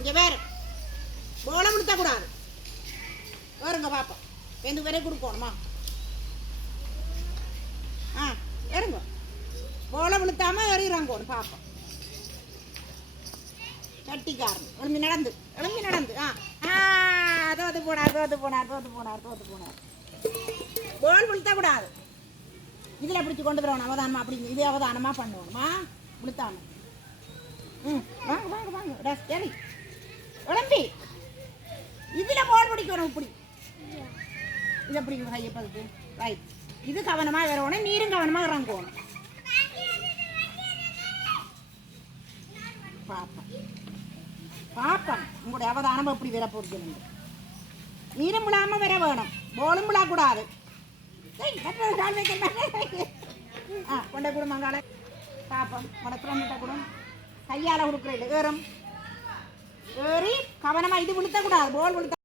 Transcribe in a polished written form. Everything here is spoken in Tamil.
இங்கே வேறு போலம் விழுத்தக்கூடாது. வேறுங்க பார்ப்போம். எந்த வரை கொடுக்கணுமா? ஆ வேறுங்க போலம் விழுத்தாம எறிகிறாங்கோணும் பார்ப்போம். கட்டிக்காரன் எழும்பி நடந்து தோத்து போனார். போல் விழுத்தக்கூடாது. இதில் பிடிச்சி கொண்டு வரணும் அவதானமா. அப்படி இது அவதானமாக பண்ணணுமா? விழுத்தாம வாங்க சரி உடம்பி இதில் போல் பிடிக்கணும். இப்படி இதை பிடிக்கணும் கையப்பதுக்கு. ரைட். இது கவனமாக வரணும். நீரும் கவனமாக இறங்கணும். பாப்பம் உங்களுடைய அவதானம் எப்படி வர போகிறது. நீரும் விழாமல் வர வேணும். போலும் விழாக்கூடாது. கொண்ட குடும்பங்கால பாப்பம் உடக்கிட்ட குடும் கையால் கொடுக்குறது ஏறும் ஏறி கவனமாக இது விழுத்தக்கூடாது. போல் விழுத்த